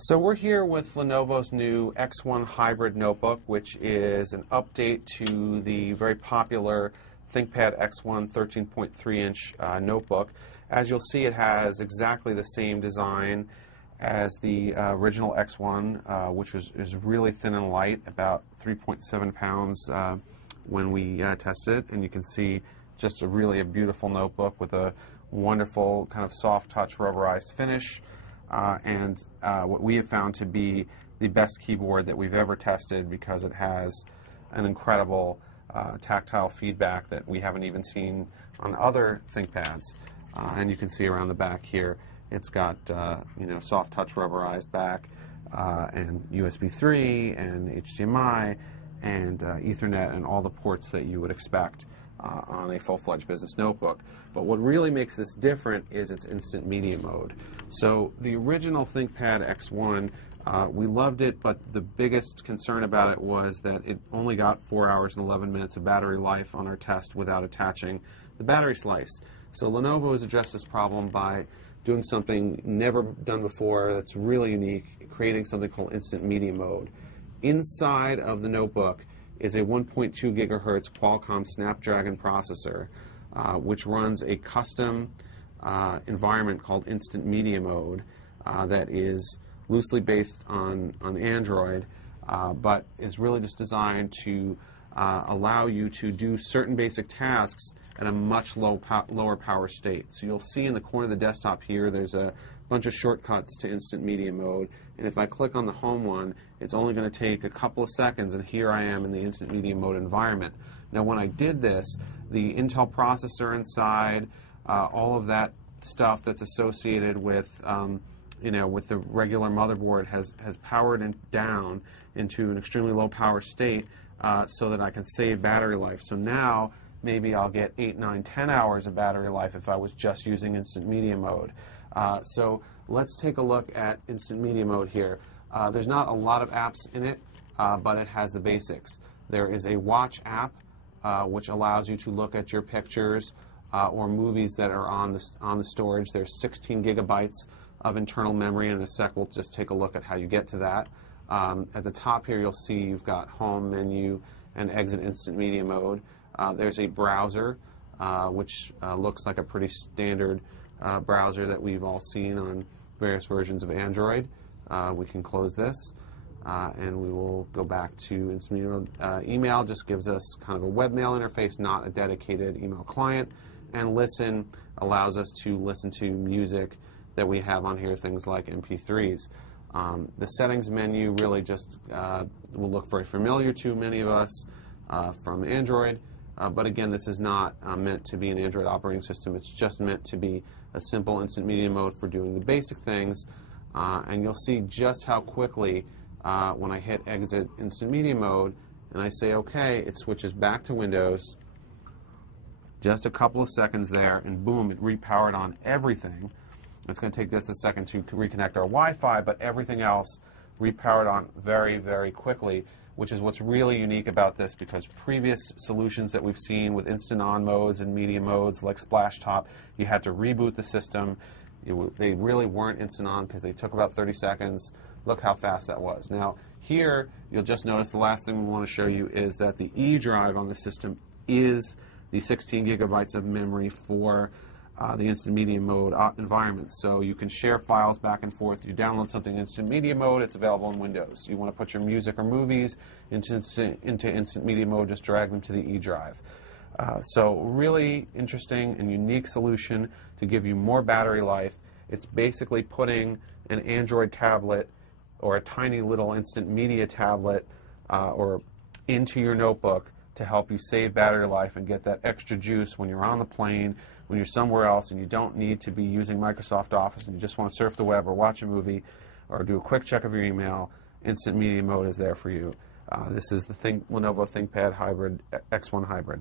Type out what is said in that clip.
So we're here with Lenovo's new X1 hybrid notebook, which is an update to the very popular ThinkPad X1 13.3-inch notebook. As you'll see, it has exactly the same design as the original X1, which is really thin and light, about 3.7 pounds when we tested it. And you can see just a beautiful notebook with a wonderful kind of soft touch rubberized finish. And what we have found to be the best keyboard that we've ever tested, because it has an incredible tactile feedback that we haven't even seen on other ThinkPads. And you can see around the back here, it's got soft touch rubberized back, and USB 3 and HDMI and Ethernet and all the ports that you would expect on a full-fledged business notebook. But what really makes this different is its instant media mode. So the original ThinkPad X1, we loved it, but the biggest concern about it was that it only got 4 hours and 11 minutes of battery life on our test without attaching the battery slice. So Lenovo has addressed this problem by doing something never done before that's really unique, creating something called instant media mode. Inside of the notebook is a 1.2 gigahertz Qualcomm Snapdragon processor, which runs a custom environment called Instant Media Mode that is loosely based on Android, but is really just designed to allow you to do certain basic tasks at a much lower power state. So you'll see in the corner of the desktop here, there's a bunch of shortcuts to Instant Media Mode, and if I click on the home one, it's only going to take a couple of seconds, and here I am in the Instant Media Mode environment. Now when I did this, the Intel processor inside, all of that stuff that's associated with with the regular motherboard has powered down into an extremely low power state, so that I can save battery life. So now maybe I'll get 8, 9, 10 hours of battery life if I was just using Instant Media Mode. So let's take a look at Instant Media Mode here. There's not a lot of apps in it, but it has the basics. There is a Watch app, which allows you to look at your pictures or movies that are on the storage. There's 16 gigabytes of internal memory, and in a sec we'll just take a look at how you get to that. At the top here you'll see you've got Home, Menu, and Exit Instant Media Mode. There's a browser, which looks like a pretty standard browser that we've all seen on various versions of Android. We can close this, and we will go back to Instant Media Mode. Email just gives us kind of a webmail interface, not a dedicated email client. And Listen allows us to listen to music that we have on here, things like MP3s. The settings menu really just will look very familiar to many of us from Android. But again, this is not meant to be an Android operating system. It's just meant to be a simple Instant Media Mode for doing the basic things. And you'll see just how quickly, when I hit Exit Instant Media Mode and I say OK, it switches back to Windows. Just a couple of seconds there, and boom, it repowered on everything. It's going to take just a second to reconnect our Wi-Fi, but everything else repowered on very, very quickly, which is what's really unique about this, because previous solutions that we've seen with instant on modes and media modes like Splash Top, you had to reboot the system. They really weren't instant on because they took about 30 seconds. Look how fast that was. Now here, you'll just notice the last thing we want to show you is that the E drive on the system is the 16 gigabytes of memory for the Instant Media Mode environment. So you can share files back and forth. You download something in Instant Media Mode, it's available in Windows. You want to put your music or movies into Instant Media Mode, just drag them to the E drive. So really interesting and unique solution to give you more battery life. It's basically putting an Android tablet or a tiny little instant media tablet or into your notebook to help you save battery life and get that extra juice when you're on the plane, when you're somewhere else and you don't need to be using Microsoft Office and you just want to surf the web or watch a movie or do a quick check of your email. Instant Media Mode is there for you. This is the Lenovo ThinkPad Hybrid X1 Hybrid.